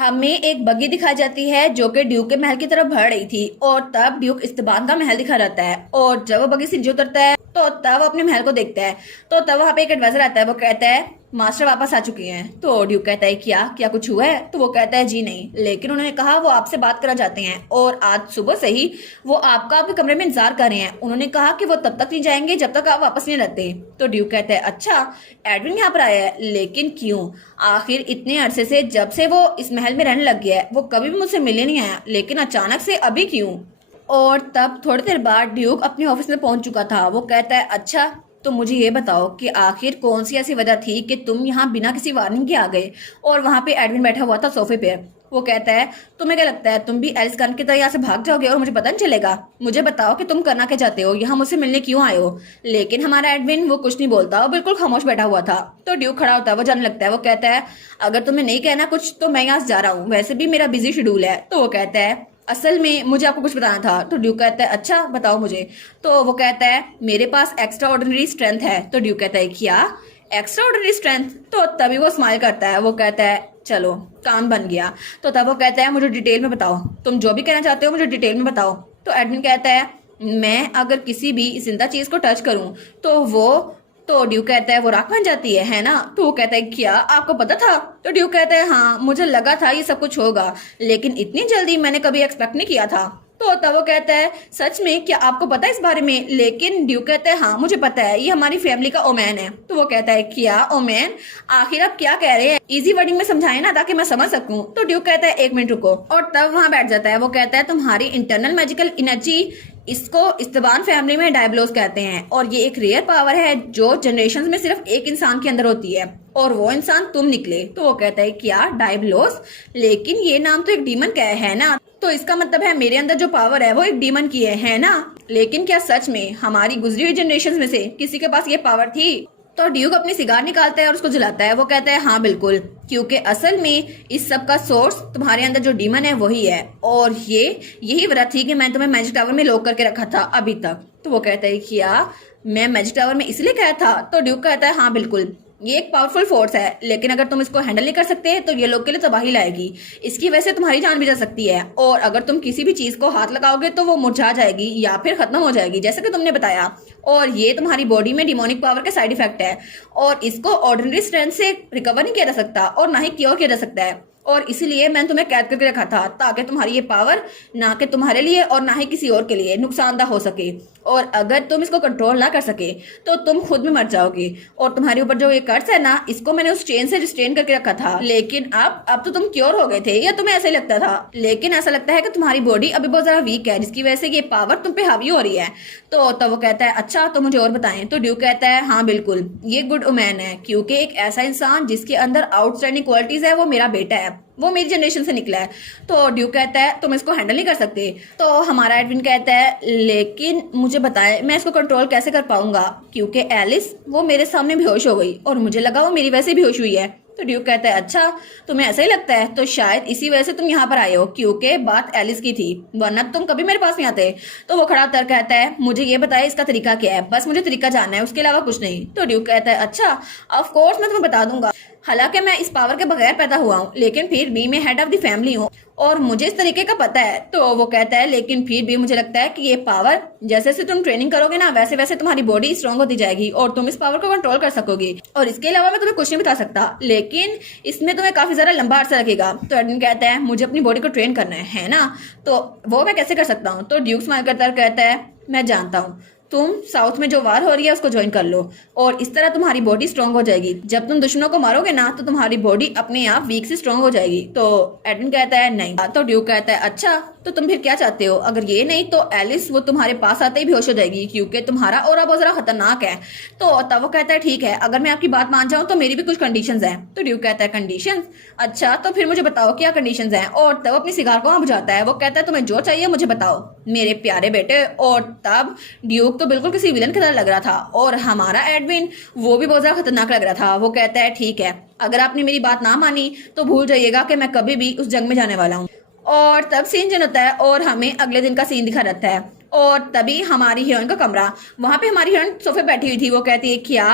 हमें एक बग्गी दिखाई जाती है जो कि ड्यूक के महल की तरफ बढ़ रही थी और तब ड्यूक इस्तान का महल दिखा रहता है और जब वो बग्गी से नीचे उतरता है तो तब वो अपने महल को देखता है। तो तब वहां पे एक एडवाइजर आता है। वो कहता है मास्टर वापस आ चुके हैं। तो ड्यूक कहता है क्या क्या कुछ हुआ है? तो वो कहता है जी नहीं, लेकिन उन्होंने कहा वो आपसे बात करना चाहते हैं और आज सुबह से ही वो आपका आपके कमरे में इंतजार कर रहे हैं। उन्होंने कहा कि वो तब तक नहीं जाएंगे जब तक आप वापस नहीं रहते। तो ड्यूक कहता है अच्छा, एडविन यहाँ पर आया है, लेकिन क्यों? आखिर इतने अरसे से जब से वो इस महल में रहने लग गया है वो कभी भी मुझसे मिलने नहीं आया, लेकिन अचानक से अभी क्यों? और तब थोड़ी देर बाद ड्यूक अपने ऑफिस में पहुंच चुका था। वो कहता है अच्छा, तो मुझे ये बताओ कि आखिर कौन सी ऐसी वजह थी कि तुम यहाँ बिना किसी वार्निंग के आ गए और वहां पे एडविन बैठा हुआ था सोफे पे। वो कहता है तुम्हें क्या लगता है तुम भी एलिस गन की तरह यहाँ से भाग जाओगे और मुझे पता नहीं चलेगा? मुझे बताओ कि तुम करना क्या चाहते हो, यहाँ मुझसे मिलने क्यों आए हो? लेकिन हमारा एडविन वो कुछ नहीं बोलता, वो बिल्कुल खामोश बैठा हुआ था। तो ड्यूक खड़ा होता है, वो जाने लगता है। वो कहता है अगर तुम्हें नहीं कहना कुछ तो मैं यहाँ से जा रहा हूँ, वैसे भी मेरा बिजी शेड्यूल है। तो वो कहता है असल में मुझे आपको कुछ बताना था। तो ड्यूक कहता है अच्छा बताओ मुझे। तो वो कहता है मेरे पास एक्स्ट्रा ऑर्डिनरी स्ट्रेंथ है। तो ड्यूक कहता है क्या एक्स्ट्रा ऑर्डिनरी स्ट्रेंथ? तो तभी वो स्माइल करता है। वो कहता है चलो काम बन गया। तो तब वो कहता है मुझे डिटेल में बताओ, तुम जो भी कहना चाहते हो मुझे डिटेल में बताओ। तो एडमिन कहता है मैं अगर किसी भी जिंदा चीज को टच करूं तो वो, तो ड्यूक कहता है वो राख बन जाती है ना? तो वो कहता है क्या आपको पता था? तो ड्यूक कहता है हाँ, मुझे लगा था ये सब कुछ होगा, लेकिन इतनी जल्दी मैंने कभी एक्सपेक्ट नहीं किया था। तो तब वो कहता है सच में क्या आपको पता है इस बारे में? लेकिन ड्यूक कहता है हाँ मुझे पता है, ये हमारी फैमिली का ओमैन है। तो वो कहता है क्या ओमैन? आखिर आप क्या कह रहे हैं? इजी वर्डिंग में समझाए ना ताकि मैं समझ सकूं। तो ड्यूक कहता है एक मिनट रुको, और तब वहां बैठ जाता है। वो कहता है तुम्हारी इंटरनल मैजिकल एनर्जी, इसको इस्तान फैमिली में डायब्लोस कहते हैं और ये एक रेयर पावर है जो जनरेशंस में सिर्फ एक इंसान के अंदर होती है और वो इंसान तुम निकले। तो वो कहता है क्या डायब्लोस? लेकिन ये नाम तो एक डीमन का है ना? तो इसका मतलब है मेरे अंदर जो पावर है वो एक डीमन की है ना? लेकिन क्या सच में हमारी गुजरी हुई जनरेशन में से किसी के पास ये पावर थी? तो ड्यूक अपनी सिगार निकालता है और उसको जलाता है। वो कहता है हाँ बिल्कुल, क्योंकि असल में इस सब का सोर्स तुम्हारे अंदर जो डीमन है वही है और यही वजह थी कि मैं तुम्हें मैजिक टावर में लॉक करके रखा था अभी तक। तो वो कहता है क्या मैं मैजिक टावर में इसलिए गया था? तो ड्यूक कहता है हाँ बिल्कुल, ये एक पावरफुल फोर्स है, लेकिन अगर तुम इसको हैंडल नहीं कर सकते तो ये लोग के लिए तबाही लाएगी। इसकी वजह से तुम्हारी जान भी जा सकती है और अगर तुम किसी भी चीज को हाथ लगाओगे तो वो मुरझा जाएगी या फिर खत्म हो जाएगी जैसे कि तुमने बताया। और ये तुम्हारी बॉडी में डिमोनिक पावर का साइड इफेक्ट है और इसको ऑर्डिनरी स्ट्रेंथ से रिकवर नहीं किया जा सकता और ना ही क्योर किया जा सकता है और इसीलिए मैंने तुम्हें कैद करके रखा था ताकि तुम्हारी ये पावर ना कि तुम्हारे लिए और ना ही किसी और के लिए नुकसानदा हो सके और अगर तुम इसको कंट्रोल ना कर सके तो तुम खुद में मर जाओगे। और तुम्हारे ऊपर जो ये कर्ज है ना, इसको मैंने उस चेन से रिस्ट्रेन करके रखा था, लेकिन अब तो तुम क्योर हो गए थे या तुम्हें ऐसा ही लगता था? लेकिन ऐसा लगता है कि तुम्हारी बॉडी अभी बहुत ज्यादा वीक है जिसकी वजह से ये पावर तुम पे हावी हो रही है। तो तब वो कहता है अच्छा तो मुझे और बताएं। तो ड्यूक कहता है हाँ बिल्कुल, ये गुड ओमैन है क्योंकि एक ऐसा इंसान जिसके अंदर आउटस्टैंडिंग क्वालिटीज है वो मेरा बेटा है, वो मेरी जनरेशन से निकला है। तो ड्यूक कहता है तुम इसको हैंडल नहीं कर सकते। तो हमारा एडविन कहता है लेकिन मुझे बताएं मैं इसको कंट्रोल कैसे कर पाऊंगा, क्योंकि एलिस वो मेरे सामने बेहोश हो गई और मुझे लगा वो मेरी वजह से बेहोश हुई है। तो ड्यूक कहता है अच्छा तुम्हें ऐसा ही लगता है, तो शायद इसी वजह से तुम यहाँ पर आए हो क्योंकि बात एलिस की थी, वरना तुम कभी मेरे पास नहीं आते। तो वो खड़ा उतर कहता है मुझे ये बताए इसका तरीका क्या है, बस मुझे तरीका जानना है, उसके अलावा कुछ नहीं। तो ड्यूक कहता है अच्छा ऑफ कोर्स मैं तुम्हें बता दूंगा, हालांकि मैं इस पावर के बगैर पैदा हुआ हूँ लेकिन फिर भी मैं हेड ऑफ द फैमिली हूँ और मुझे इस तरीके का पता है। तो वो कहता है लेकिन फिर भी मुझे लगता है कि ये पावर जैसे जैसे तुम ट्रेनिंग करोगे ना वैसे वैसे तुम्हारी बॉडी स्ट्रांग होती जाएगी और तुम इस पावर को कंट्रोल कर सकोगे और इसके अलावा मैं तुम्हें कुछ नहीं बता सकता, लेकिन इसमें तुम्हें काफी ज्यादा लंबा अरसा लगेगा। तो एडमिन कहता है मुझे अपनी बॉडी को ट्रेन करना है ना, तो वो मैं कैसे कर सकता हूँ? तो ड्यूक स्माइल करता कहता है मैं जानता हूँ, तुम साउथ में जो वार हो रही है उसको ज्वाइन कर लो और इस तरह तुम्हारी बॉडी स्ट्रांग हो जाएगी। जब तुम दुश्मनों को मारोगे ना तो तुम्हारी बॉडी अपने आप वीक से स्ट्रांग हो जाएगी। तो एडमिन कहता है नहीं। तो ड्यूक कहता है अच्छा तो तुम फिर क्या चाहते हो? अगर ये नहीं तो एलिस वो तुम्हारे पास आते ही बेहोश हो जाएगी क्योंकि तुम्हारा ऑरा बहुत ज्यादा खतरनाक है। तो तब वो कहता है ठीक है, अगर मैं आपकी बात मान जाऊं तो मेरी भी कुछ कंडीशंस हैं। तो ड्यूक कहता है कंडीशंस? अच्छा तो फिर मुझे बताओ क्या कंडीशंस हैं। और तब अपनी सिगार को वहां बुझाता है। वो कहता है तुम्हें जो चाहिए मुझे बताओ मेरे प्यारे बेटे। और तब ड्यूक तो बिल्कुल किसी विलन की तरह लग रहा था और हमारा एडविन वो भी बहुत ज्यादा खतरनाक लग रहा था। वो कहता है ठीक है, अगर आपने मेरी बात ना मानी तो भूल जाइएगा कि मैं कभी भी उस जंग में जाने वाला हूँ। और तब सीन जन होता है और हमें अगले दिन का सीन दिखा रहता है और तभी हमारी हीरोइन का कमरा, वहां पे हमारी हीरोइन सोफे बैठी हुई थी। वो कहती है क्या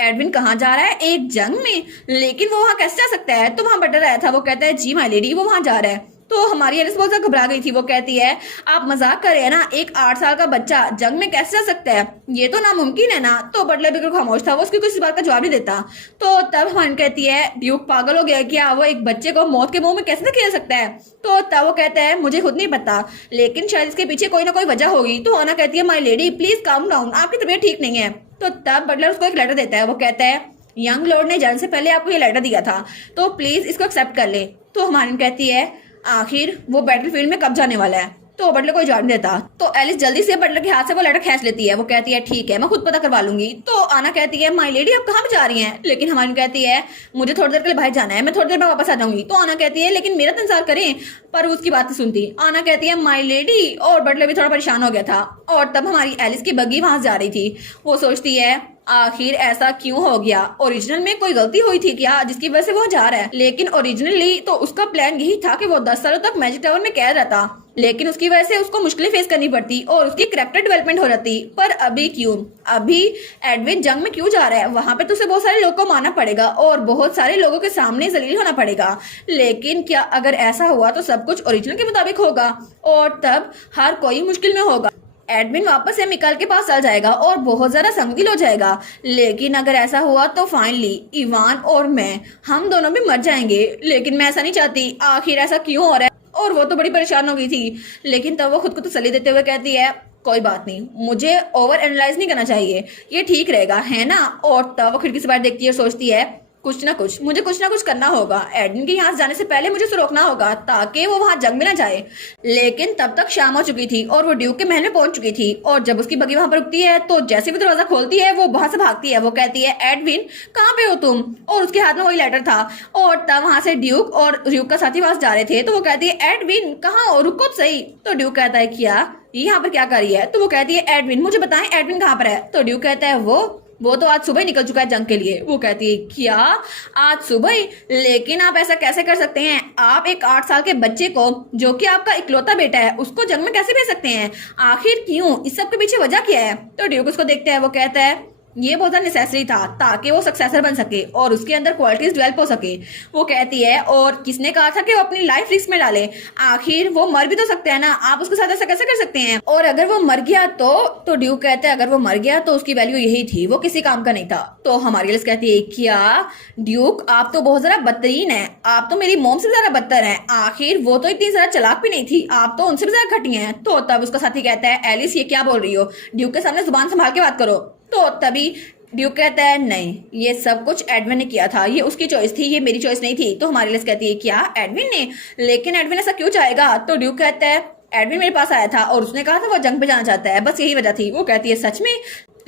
एडविन कहाँ जा रहा है? एक जंग में? लेकिन वो वहाँ कैसे जा सकता है? तो वहाँ बटलर आया था, वो कहता है जी माय लेडी, वो वहाँ जा रहा है। तो हमारी एलिस बहुत ज्यादा घबरा गई थी। वो कहती है आप मजाक कर रहे हैं ना, एक 8 साल का बच्चा जंग में कैसे जा सकता है? ये तो नामुमकिन है ना। तो बटलर बिल्कुल खामोश था, वो उसकी किसी बात का जवाब नहीं देता। तो तब हमारी कहती है ड्यूक पागल हो गया क्या? वो एक बच्चे को मौत के मुंह में कैसे खेल सकता है? तो तब वो कहता है मुझे खुद नहीं पता, लेकिन शायद इसके पीछे कोई ना कोई वजह होगी। तो आना कहती है my lady please calm down, आपकी तबीयत ठीक नहीं है। तो तब बटलर उसको एक लेटर देता है। वो कहता है यंग लॉर्ड ने जाने से पहले आपको ये लेटर दिया था, तो प्लीज इसको एक्सेप्ट कर ले। तो हमारी कहती है आखिर वो बैटलफील्ड में कब जाने वाला है? तो बटलर कोई जवाब नहीं देता। तो एलिस जल्दी से बटलर के हाथ से वो लेटर खींच लेती है। वो कहती है ठीक है, मैं खुद पता करवा लूंगी। तो आना कहती है माय लेडी आप कहाँ पे जा रही हैं? लेकिन हमारी कहती है मुझे थोड़ी देर के लिए बाहर जाना है, मैं थोड़ी देर में वापस आ जाऊंगी। तो आना कहती है लेकिन मेरा तो इंतजार करें, पर उसकी बात नहीं सुनती। आना कहती है माय लेडी, और बटलर भी थोड़ा परेशान हो गया था। और तब हमारी एलिस की बग्गी वहां जा रही थी। वो सोचती है आखिर ऐसा क्यों हो गया? ओरिजिनल में कोई गलती हुई थी क्या जिसकी वजह से वो जा रहा है? लेकिन ओरिजिनली तो उसका प्लान यही था कि वो 10 सालों तक मैजिक टावर में कैद रहता, लेकिन उसकी वजह से उसको मुश्किलें फेस करनी पड़ती और उसकी कैरेक्टर डेवलपमेंट हो जाती। पर अभी क्यों? अभी एडविन जंग में क्यों जा रहा है? वहां पे तो उसे बहुत सारे लोगों को मारना पड़ेगा और बहुत सारे लोगों के सामने जलील होना पड़ेगा। लेकिन क्या अगर ऐसा हुआ तो सब कुछ ओरिजिनल के मुताबिक होगा और तब हर कोई मुश्किल में होगा। एडमिन वापस से मिकाल के पास चल जाएगा और बहुत ज्यादा संगील हो जाएगा। लेकिन अगर ऐसा हुआ तो फाइनली इवान और मैं, हम दोनों भी मर जाएंगे। लेकिन मैं ऐसा नहीं चाहती। आखिर ऐसा क्यों हो रहा है? और वो तो बड़ी परेशान हो गई थी। लेकिन तब वो खुद को तसल्ली देते हुए कहती है कोई बात नहीं, मुझे ओवर एनालाइज नहीं करना चाहिए, ये ठीक रहेगा है ना। और तब वो खिड़की से बाहर देखती है, सोचती है मुझे कुछ ना कुछ करना होगा। एडमिन के यहाँ जाने से पहले मुझे उसे रोकना होगा ताकि वो वहां जंग में ना जाए। लेकिन तब तक शाम हो चुकी थी और वो ड्यूक के महल में पहुंच चुकी थी। और जब उसकी बग्गी वहां पर रुकती है तो जैसे भी दरवाजा खोलती है वो वहां से भागती है। वो कहती है एडविन कहाँ पे हो तुम? और उसके हाथ में वही लेटर था। और तब वहां से ड्यूक और ड्यूक का साथी वहां जा रहे थे। तो वो कहती है एडविन कहाँ हो, रुको तो सही। तो ड्यूक कहता है क्या यहाँ पर क्या कर रही है? तो वो कहती है एडविन मुझे बताएं एडविन कहाँ पर है? तो ड्यूक कहता है वो तो आज सुबह ही निकल चुका है जंग के लिए। वो कहती है क्या आज सुबह ही? लेकिन आप ऐसा कैसे कर सकते हैं? आप एक 8 साल के बच्चे को जो कि आपका इकलौता बेटा है उसको जंग में कैसे भेज सकते हैं? आखिर क्यों? इस सब के पीछे वजह क्या है? तो ड्यूक उसको देखते हैं। वो कहता है ये बहुत ज्यादा नेसेसरी था ताकि वो सक्सेसर बन सके और उसके अंदर क्वालिटीज डेवलप हो सके। वो कहती है और किसने कहा था कि वो अपनी लाइफ रिस्क में डाले? आखिर वो मर भी तो सकता है ना, आप उसके साथ ऐसा कैसे कर सकते हैं? और अगर वो मर गया तो ड्यूक कहता है अगर वो मर गया तो उसकी वैल्यू यही थी, वो किसी काम का नहीं था। तो हमारी एलिस कहती है क्या ड्यूक आप तो बहुत ज्यादा बदतरीन है, आप तो मेरी मोम से ज्यादा बदतर है। आखिर वो तो इतनी ज्यादा चालाक भी नहीं थी, आप तो उनसे भी ज्यादा घटिया हैं। तो तब उसका साथी कहता है एलिस ये क्या बोल रही हो? ड्यूक के सामने जुबान संभाल के बात करो। तो तभी ड्यूक कहता है नहीं, ये सब कुछ एडविन ने किया था, ये उसकी चॉइस थी, ये मेरी चॉइस नहीं थी। तो हमारी लिस्ट कहती है क्या एडविन ने? लेकिन एडविन ऐसा क्यों चाहेगा? तो ड्यूक कहता है एडविन मेरे पास आया था और उसने कहा था वो जंग पे जाना चाहता है, बस यही वजह थी। वो कहती है सच में?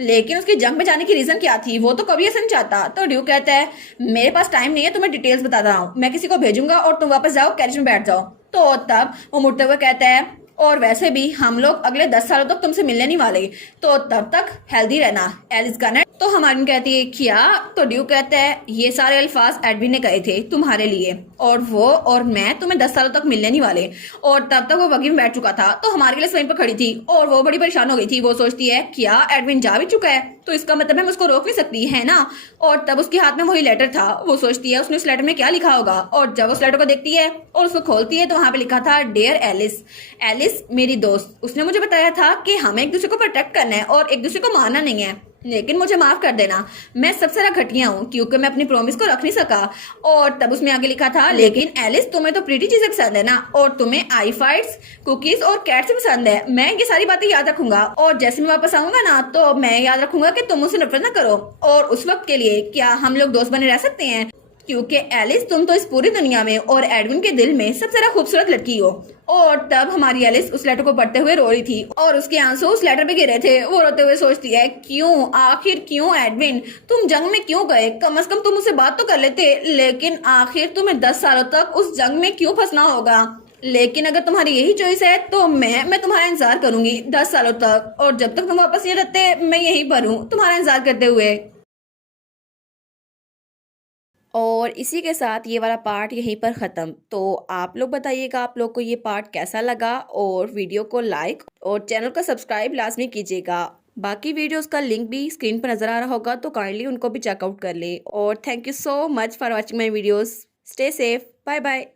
लेकिन उसकी जंग में जाने की रीजन क्या थी? वो तो कभी ऐसा नहीं चाहता। तो ड्यूक कहता है मेरे पास टाइम नहीं है, तुम्हें डिटेल्स बता रहा हूँ, मैं किसी को भेजूंगा और तुम वापस जाओ कैरिज में बैठ जाओ। तो तब वो मुड़ते हुए कहता है और वैसे भी हम लोग अगले 10 सालों तक तुमसे मिलने नहीं वाले, तो तब तक हेल्दी रहना एलिस गार्नेट। तो हमारी कहती है क्या? तो ड्यूक कहता है ये सारे अल्फाज एडविन ने कहे थे तुम्हारे लिए, और वो और मैं तुम्हें 10 सालों तक मिलने नहीं वाले। और तब तक वो बगी में बैठ चुका था। तो हमारे लिए वहीं पर खड़ी थी और वो बड़ी परेशान हो गई थी। वो सोचती है क्या एडविन जा भी चुका है तो इसका मतलब हम उसको रोक नहीं सकती है ना। और तब उसके हाथ में वही लेटर था। वो सोचती है उसने उस लेटर में क्या लिखा होगा। और जब उस लेटर को देखती है और उसको खोलती है तो वहां पे लिखा था डियर एलिस, एलिस मेरी दोस्त, उसने मुझे बताया था कि हमें एक दूसरे को प्रोटेक्ट करना है और एक दूसरे को मारना नहीं है, लेकिन मुझे माफ कर देना, मैं सबसे ज्यादा घटिया हूँ क्योंकि मैं अपनी प्रॉमिस को रख नहीं सका। और तब उसमें आगे लिखा था लेकिन एलिस तुम्हें तो प्रीटी चीजें पसंद है ना, और तुम्हें आई फाइट्स, कुकीज और कैट्स पसंद है। मैं ये सारी बातें याद रखूंगा और जैसे मैं वापस आऊंगा ना तो मैं याद रखूंगा कि तुम मुझसे नफरत ना करो। और उस वक्त के लिए क्या हम लोग दोस्त बने रह सकते हैं? क्योंकि एलिस तुम तो इस पूरी दुनिया में और एडविन के दिल में सबसे ज्यादा खूबसूरत लड़की हो। और तब हमारी एलिस उस लेटर को पढ़ते हुए रो रही थी और उसके आंसू उस लेटर पे गिरे थे। वो रोते हुए सोचती है क्यों, आखिर क्यों एडविन, तुम जंग में क्यों गए? कम से कम तुम मुझसे बात तो कर लेते, लेकिन आखिर तुम्हें 10 सालों तक उस जंग में क्यों फंसना होगा? लेकिन अगर तुम्हारी यही चॉइस है तो मैं तुम्हारा इंतजार करूंगी 10 सालों तक, और जब तक तुम वापस नहीं रहते मैं यहीं पर हूँ तुम्हारा इंतजार करते हुए। और इसी के साथ ये वाला पार्ट यहीं पर ख़त्म। तो आप लोग बताइएगा आप लोग को ये पार्ट कैसा लगा, और वीडियो को लाइक और चैनल को सब्सक्राइब लाजमी कीजिएगा। बाकी वीडियोस का लिंक भी स्क्रीन पर नजर आ रहा होगा, तो काइंडली उनको भी चेकआउट कर ले। और thank you so much for watching my videos. Stay safe, bye bye.